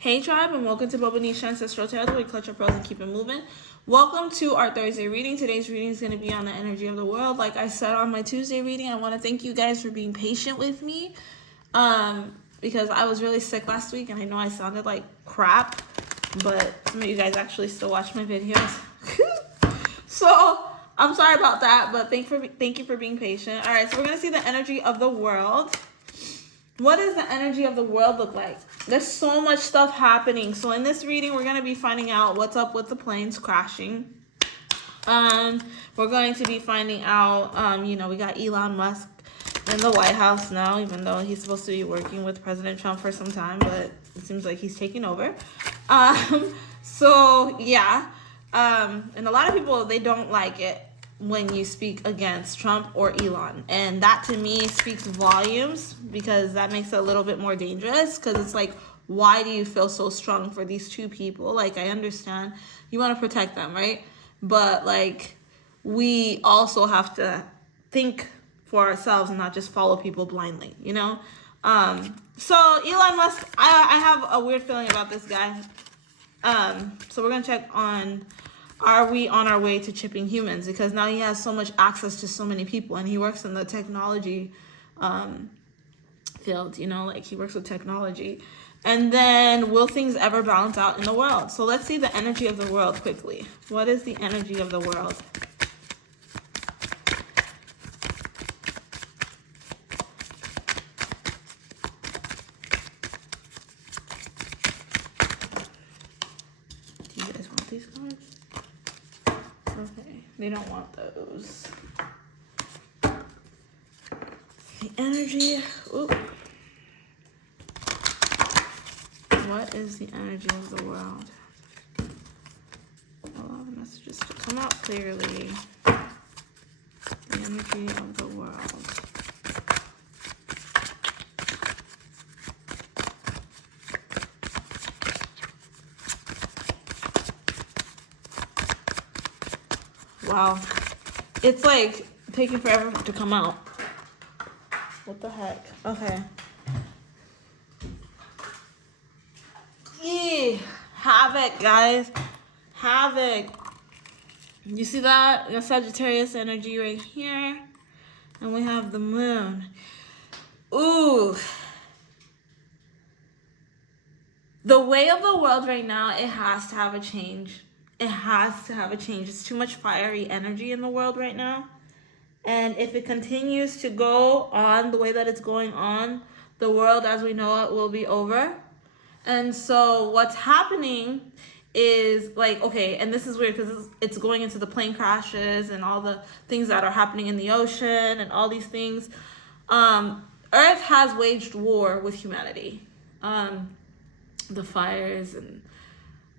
Hey tribe, and welcome to Bobo-Nesha Ancestral Tarot, where we clutch our pearls and keep it moving. Welcome to our Thursday reading. Today's reading is going to be on the energy of the world. Like I said on my Tuesday reading, I want to thank you guys for being patient with me, because I was really sick last week, and I know I sounded like crap, but some of you guys actually still watch my videos. So I'm sorry about that, but thank you for being patient. All right, so we're going to see the energy of the world. What does the energy of the world look like? There's so much stuff happening. So in this reading, we're going to be finding out what's up with the planes crashing. We're going to be finding out, we got Elon Musk in the White House now, even though he's supposed to be working with President Trump for some time, but it seems like he's taking over. And a lot of people, they don't like it when you speak against Trump or Elon. And that to me speaks volumes, because that makes it a little bit more dangerous, because it's like, why do you feel so strong for these two people? Like, I understand you want to protect them, right? But like, we also have to think for ourselves and not just follow people blindly, you know? So Elon Musk, I have a weird feeling about this guy. So we're going to check on, are we on our way to chipping humans? Because now he has so much access to so many people, and he works in the technology field, like he works with technology. And then, will things ever balance out in the world? So let's see the energy of the world quickly. What is the energy of the world? Do you guys want these cards? Okay, they don't want those. The energy. Ooh. What is the energy of the world? Allow the messages to come out clearly. The energy of the world. Wow. It's like taking forever to come out. What the heck? Okay. Havoc, guys. Havoc. You see that? The Sagittarius energy right here. And we have the moon. Ooh. The way of the world right now, it has to have a change. It has to have a change. It's too much fiery energy in the world right now. And if it continues to go on the way that it's going on, the world as we know it will be over. And so what's happening is like, okay, and this is weird because it's going into the plane crashes and all the things that are happening in the ocean and all these things. Earth has waged war with humanity. The fires and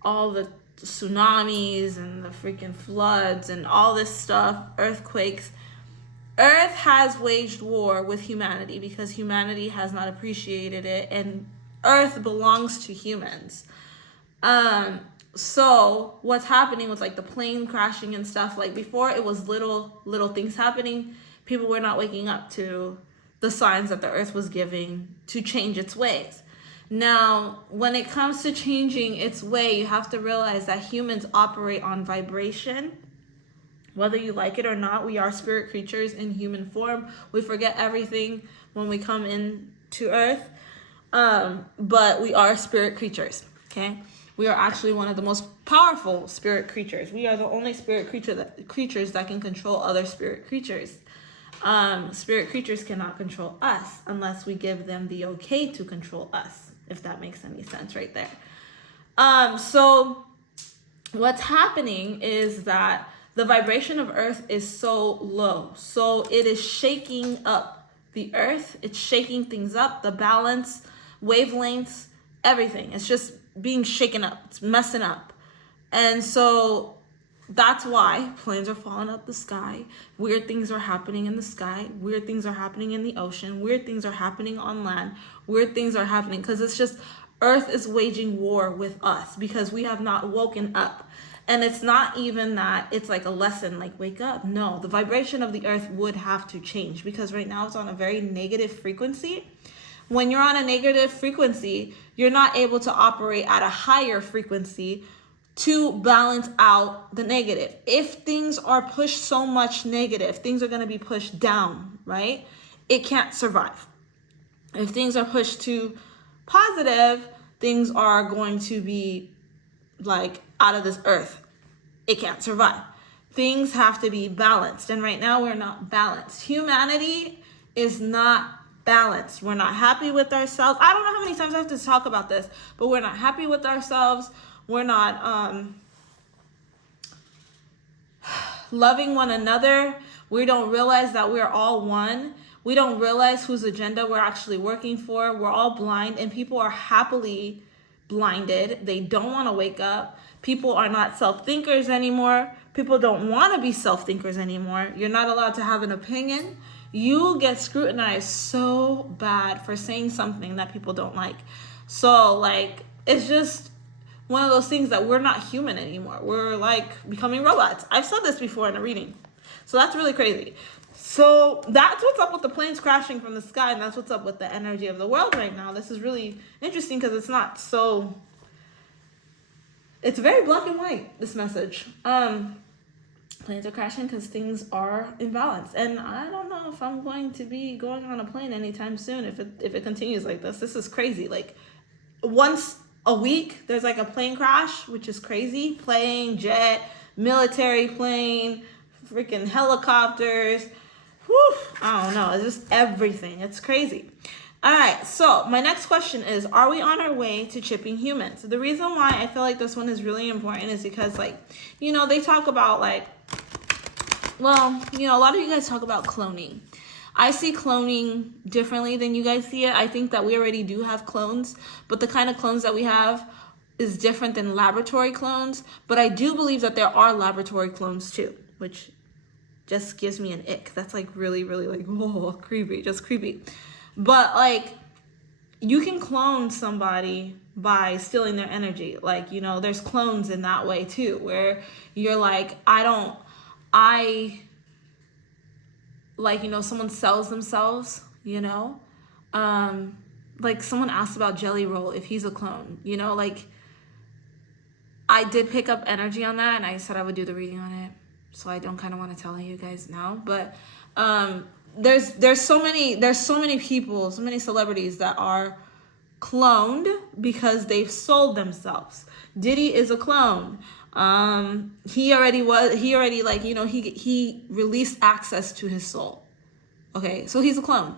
all the tsunamis and the freaking floods and all this stuff, earthquakes. Earth has waged war with humanity because humanity has not appreciated it, and Earth belongs to humans. So what's happening with like the plane crashing and stuff, like before it was little things happening, people were not waking up to the signs that the Earth was giving to change its ways. Now, when it comes to changing its way, you have to realize that humans operate on vibration. Whether you like it or not, we are spirit creatures in human form. We forget everything when we come into Earth. But we are spirit creatures, okay? We are actually one of the most powerful spirit creatures. We are the only spirit creatures that can control other spirit creatures. Spirit creatures cannot control us unless we give them the okay to control us, if that makes any sense right there. So what's happening is that the vibration of Earth is so low. So it is shaking up the Earth. It's shaking things up, the balance, wavelengths, everything. It's just being shaken up. It's messing up. And so that's why planes are falling out the sky. Weird things are happening in the sky. Weird things are happening in the ocean. Weird things are happening on land. Weird things are happening because it's just Earth is waging war with us because we have not woken up. And it's not even that it's like a lesson, like wake up. No, the vibration of the Earth would have to change because right now it's on a very negative frequency. When you're on a negative frequency, you're not able to operate at a higher frequency to balance out the negative. If things are pushed so much negative, things are going to be pushed down, right? It can't survive. If things are pushed to positive, things are going to be like out of this earth. It can't survive. Things have to be balanced. And right now we're not balanced. Humanity is not balanced. We're not happy with ourselves. I don't know how many times I have to talk about this, but we're not happy with ourselves. We're not loving one another. We don't realize that we're all one. We don't realize whose agenda we're actually working for. We're all blind, and people are happily blinded. They don't want to wake up. People are not self-thinkers anymore. People don't want to be self-thinkers anymore. You're not allowed to have an opinion. You get scrutinized so bad for saying something that people don't like. So, like, it's just one of those things that we're not human anymore. We're, like, becoming robots. I've said this before in a reading. So that's really crazy. So that's what's up with the planes crashing from the sky, and that's what's up with the energy of the world right now. This is really interesting because it's not so... It's very black and white, this message. Planes are crashing because things are imbalanced. And I don't know if I'm going to be going on a plane anytime soon if it continues like this. This is crazy. Like, once a week, there's like a plane crash, which is crazy. Plane, jet, military plane, freaking helicopters. Whew, I don't know. It's just everything. It's crazy. All right, so my next question is, are we on our way to chipping humans? The reason why I feel like this one is really important is because, like, you know, they talk about, like, well, you know, a lot of you guys talk about cloning. I see cloning differently than you guys see it. I think that we already do have clones, but the kind of clones that we have is different than laboratory clones. But I do believe that there are laboratory clones too, which just gives me an ick. That's like really, really like, oh, creepy, just creepy. But like, you can clone somebody by stealing their energy. Like, you know, there's clones in that way too, where you're like, like, you know, someone sells themselves, you know, like someone asked about Jelly Roll, if he's a clone, you know, like, I did pick up energy on that, and I said I would do the reading on it, so I don't kind of want to tell you guys now, but there's so many people, so many celebrities that are cloned because they've sold themselves. Diddy is a clone. He already like, you know, he released access to his soul. Okay, so he's a clone.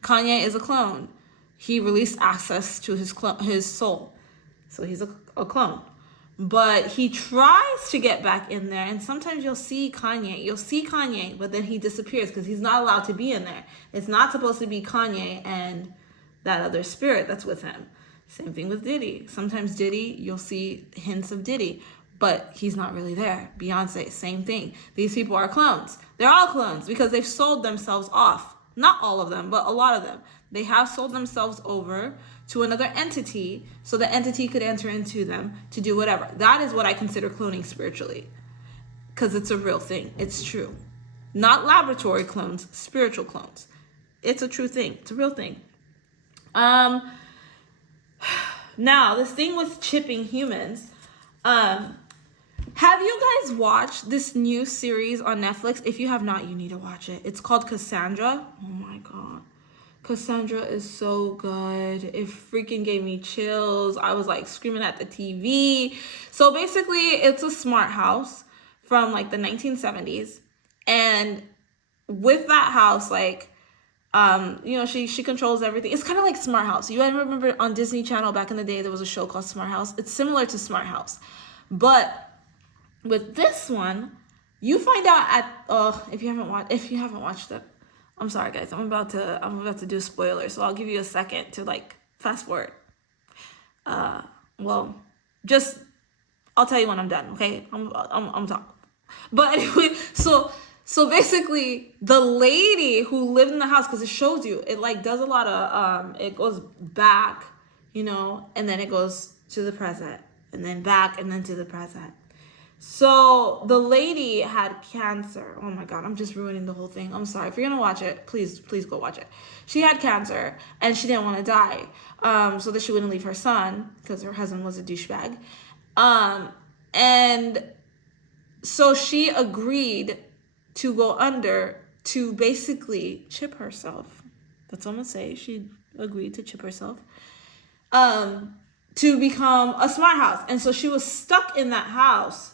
Kanye is a clone. He released access to his soul. So he's a clone. But he tries to get back in there, and sometimes you'll see Kanye, but then he disappears because he's not allowed to be in there. It's not supposed to be Kanye and that other spirit that's with him. Same thing with Diddy. Sometimes Diddy, you'll see hints of Diddy, but he's not really there. Beyonce, same thing. These people are clones. They're all clones because they've sold themselves off. Not all of them, but a lot of them. They have sold themselves over to another entity so the entity could enter into them to do whatever. That is what I consider cloning spiritually, because it's a real thing. It's true. Not laboratory clones, spiritual clones. It's a true thing. It's a real thing. Now, this thing with chipping humans, have you guys watched this new series on Netflix? If you have not, you need to watch it. It's called Cassandra. Oh my God. Cassandra is so good. It freaking gave me chills. I was like screaming at the TV. So basically, it's a smart house from like the 1970s. And with that house, like, you know, she controls everything. It's kind of like Smart House. You guys remember on Disney Channel back in the day, there was a show called Smart House. It's similar to Smart House. But with this one, you find out at, if you haven't watched it, I'm sorry guys, I'm about to do spoilers, so I'll give you a second to like fast forward. Well, just, I'll tell you when I'm done, okay? I'm talking. But anyway, so basically the lady who lived in the house, because it shows you, it like does a lot of, it goes back, you know, and then it goes to the present, and then back, and then to the present. So the lady had cancer. Oh my God, I'm just ruining the whole thing. I'm sorry. If you're gonna watch it, please go watch it. She had cancer and she didn't want to die, so that she wouldn't leave her son because her husband was a douchebag, and so she agreed to go under to basically chip herself. That's what I'm gonna say. She agreed to chip herself, to become a smart house, and so she was stuck in that house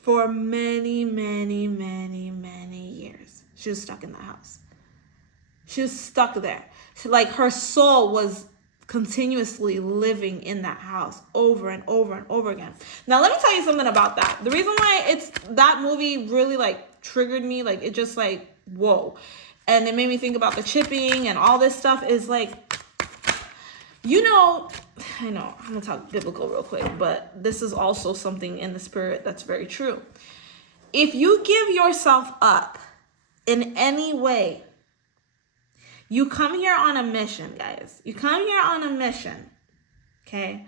for many, many, many, many years. She was stuck in that house. She was stuck there. Like her soul was continuously living in that house over and over and over again. Now, let me tell you something about that. The reason why that movie really like triggered me, like it just like, whoa. And it made me think about the chipping and all this stuff is like, I know, I'm gonna talk biblical real quick, but this is also something in the spirit that's very true. If you give yourself up in any way, you come here on a mission, guys. You come here on a mission, okay?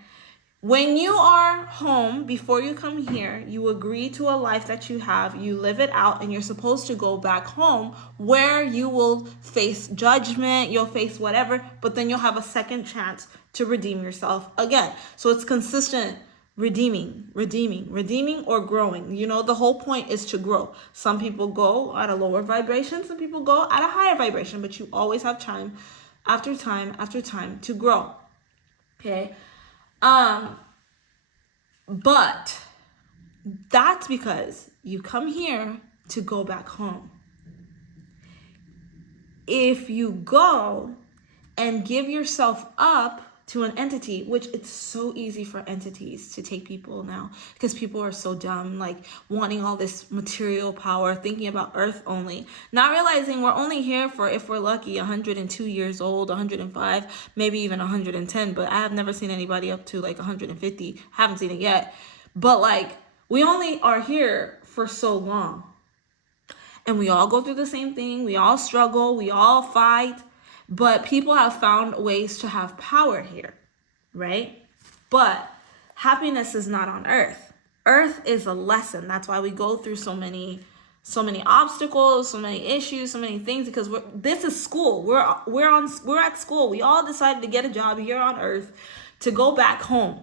When you are home, before you come here, you agree to a life that you have, you live it out, and you're supposed to go back home where you will face judgment, you'll face whatever, but then you'll have a second chance to redeem yourself again. So it's consistent redeeming or growing. The whole point is to grow. Some people go at a lower vibration, some people go at a higher vibration, but you always have time after time after time to grow. Okay? But that's because you come here to go back home. If you go and give yourself up to an entity, which it's so easy for entities to take people now because people are so dumb, like wanting all this material power, thinking about earth only, not realizing we're only here for, if we're lucky, 102 years old, 105, maybe even 110, but I have never seen anybody up to like 150. Haven't seen it yet. But like, we only are here for so long. And we all go through the same thing. We all struggle. We all fight. But people have found ways to have power here, right? But happiness is not on earth. Earth is a lesson. That's why we go through so many obstacles, so many issues, so many things, because this is school. We're at school. We all decided to get a job here on earth to go back home.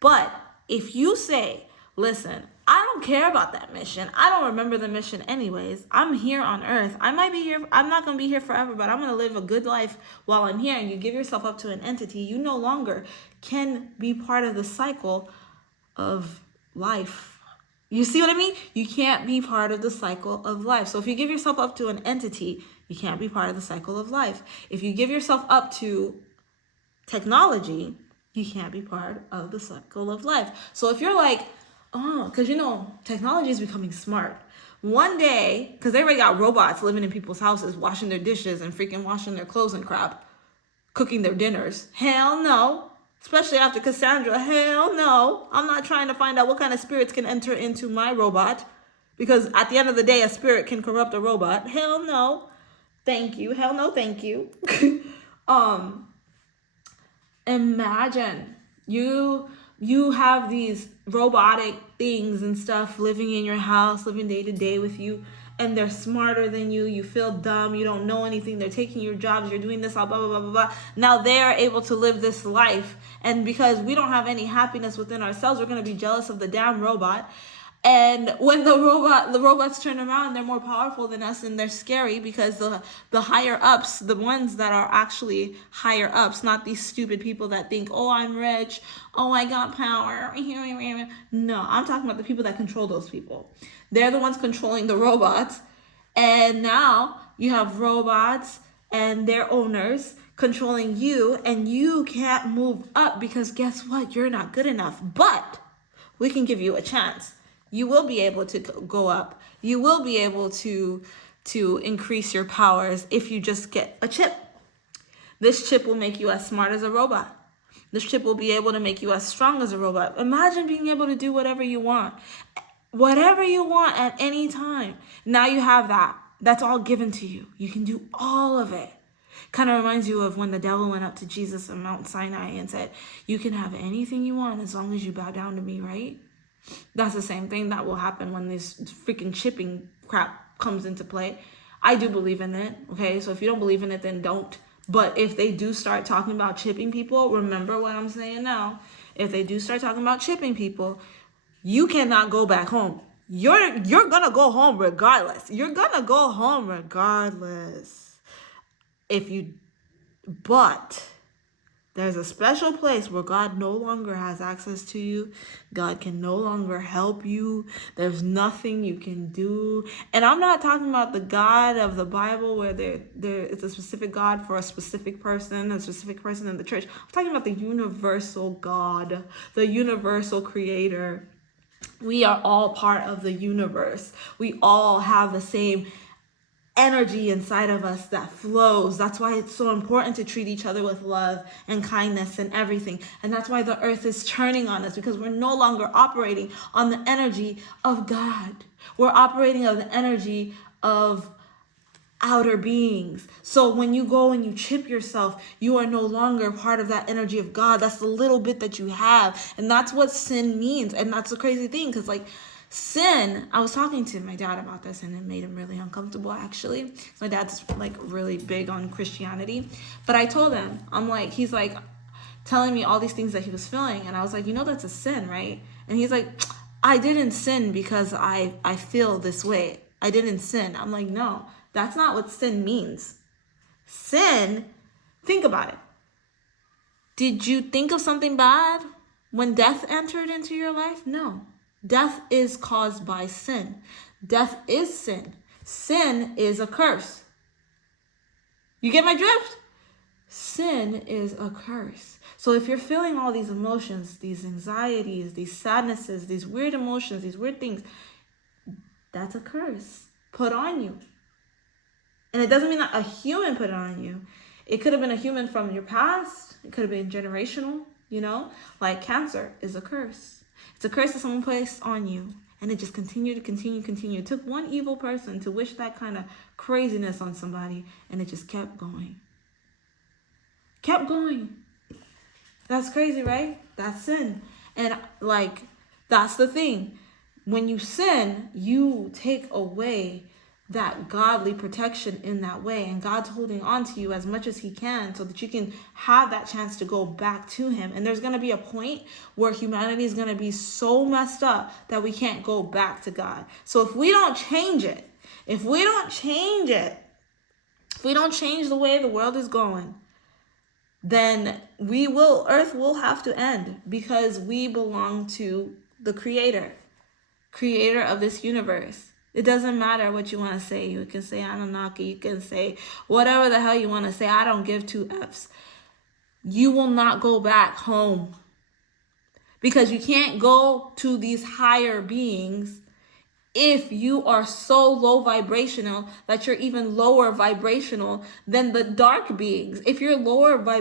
But if you say, listen, I don't care about that mission. I don't remember the mission anyways. I'm here on earth. I might be here. I'm not going to be here forever, but I'm going to live a good life while I'm here. And you give yourself up to an entity, you no longer can be part of the cycle of life. You see what I mean? You can't be part of the cycle of life. So if you give yourself up to an entity, you can't be part of the cycle of life. If you give yourself up to technology, you can't be part of the cycle of life. So if you're like, oh, because technology is becoming smart. One day, because they already got robots living in people's houses, washing their dishes and freaking washing their clothes and crap, cooking their dinners. Hell no. Especially after Cassandra. Hell no. I'm not trying to find out what kind of spirits can enter into my robot. Because at the end of the day, a spirit can corrupt a robot. Hell no. Thank you. Hell no, thank you. Imagine you have these robotic things and stuff living in your house, living day to day with you, and they're smarter than you. You feel dumb. You don't know anything. They're taking your jobs. You're doing this, blah, blah, blah, blah, blah. Now they're able to live this life. And because we don't have any happiness within ourselves, we're going to be jealous of the damn robot. And when the robots turn around, they're more powerful than us, and they're scary because the higher ups, the ones that are actually higher ups, not these stupid people that think, oh, I'm rich, oh, I got power. No, I'm talking about the people that control those people. They're the ones controlling the robots. And now you have robots and their owners controlling you, and you can't move up because guess what? You're not good enough. But we can give you a chance. You will be able to go up. You will be able to increase your powers if you just get a chip. This chip will make you as smart as a robot. This chip will be able to make you as strong as a robot. Imagine being able to do whatever you want. Whatever you want at any time. Now you have that. That's all given to you. You can do all of it. Kind of reminds you of when the devil went up to Jesus on Mount Sinai and said, you can have anything you want as long as you bow down to me, right? That's the same thing that will happen when this freaking chipping crap comes into play. I do believe in it, okay? So if you don't believe in it, then don't. But if they do start talking about chipping people, remember what I'm saying now. If they do start talking about chipping people, you cannot go back home. You're gonna go home regardless. You're gonna go home regardless. But there's a special place where God no longer has access to you. God can no longer help you. There's nothing you can do. And I'm not talking about the God of the Bible where it's a specific God for a specific person in the church. I'm talking about the universal God, the universal creator. We are all part of the universe. We all have the same energy inside of us that flows. That's why it's so important to treat each other with love and kindness and everything. And that's why the earth is turning on us, because we're no longer operating on the energy of God. We're operating on the energy of outer beings. So when you go and you chip yourself, you are no longer part of that energy of God. That's the little bit that you have. And that's what sin means. And that's the crazy thing, because sin, I was talking to my dad about this and it made him really uncomfortable, actually. My dad's really big on Christianity. But I told him, he's telling me all these things that he was feeling. And I was like, that's a sin, right? And he's like, I didn't sin because I feel this way. I didn't sin. I'm like, no, that's not what sin means. Sin, think about it. Did you think of something bad when death entered into your life? No. Death is caused by sin. Death is sin. Sin is a curse. You get my drift? Sin is a curse. So if you're feeling all these emotions, these anxieties, these sadnesses, these weird emotions, these weird things, that's a curse put on you. And it doesn't mean that a human put it on you. It could have been a human from your past. It could have been generational, like cancer is a curse. It's a curse that someone placed on you. And it just continued to continue. It took one evil person to wish that kind of craziness on somebody. And it just kept going. Kept going. That's crazy, right? That's sin. And that's the thing. When you sin, you take away that godly protection in that way. And God's holding on to you as much as he can so that you can have that chance to go back to him. And there's going to be a point where humanity is going to be so messed up that we can't go back to God. So if we don't change it, if we don't change the way the world is going, then Earth will have to end, because we belong to the creator of this universe. It doesn't matter what you want to say. You can say Anunnaki. You can say whatever the hell you want to say. I don't give two F's. You will not go back home, because you can't go to these higher beings if you are so low vibrational that you're even lower vibrational than the dark beings. If you're lower vibrational,